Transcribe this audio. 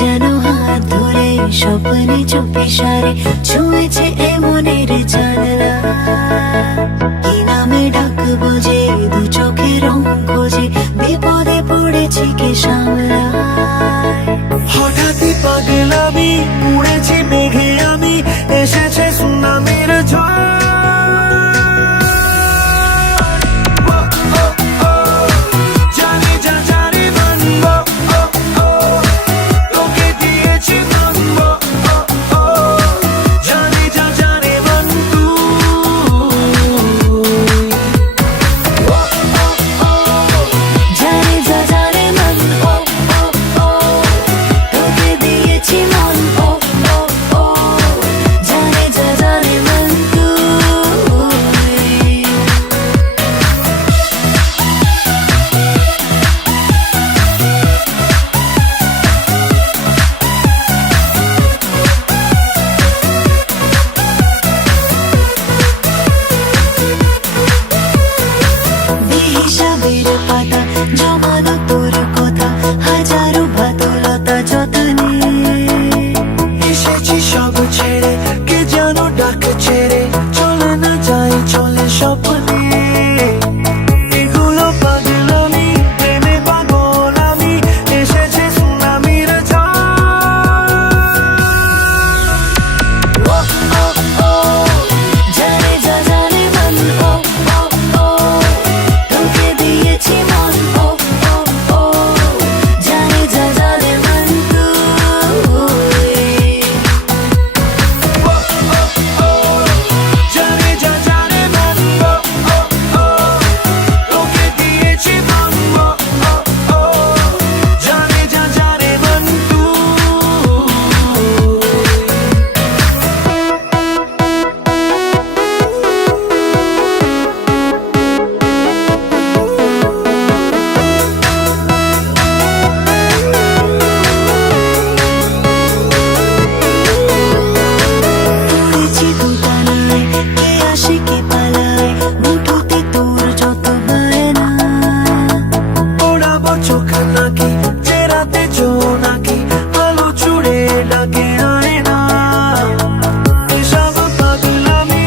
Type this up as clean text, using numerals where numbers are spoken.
যেন হাত ধরে স্বপ্নে চুপি সারে ছুঁয়েছে এ মনের জানলা। কি নামে ডাকবো যে দু চোখে রং খোঁজে, বিপদে পড়েছি কে সামলায়। হঠাৎই পাগলামি উড়েছি মেঘে আমি, এসেছে সুনামির ঝড়। জানি যা জানি মানব, তোকে দিয়েছি মানব। জানি যা জানি মান জানি যা জানে মন, তোকে দিয়েছি মন। জানি যা জানে মন তুই। হিসাবের পাতা জমানো তোর কথা, হাজারো ভাত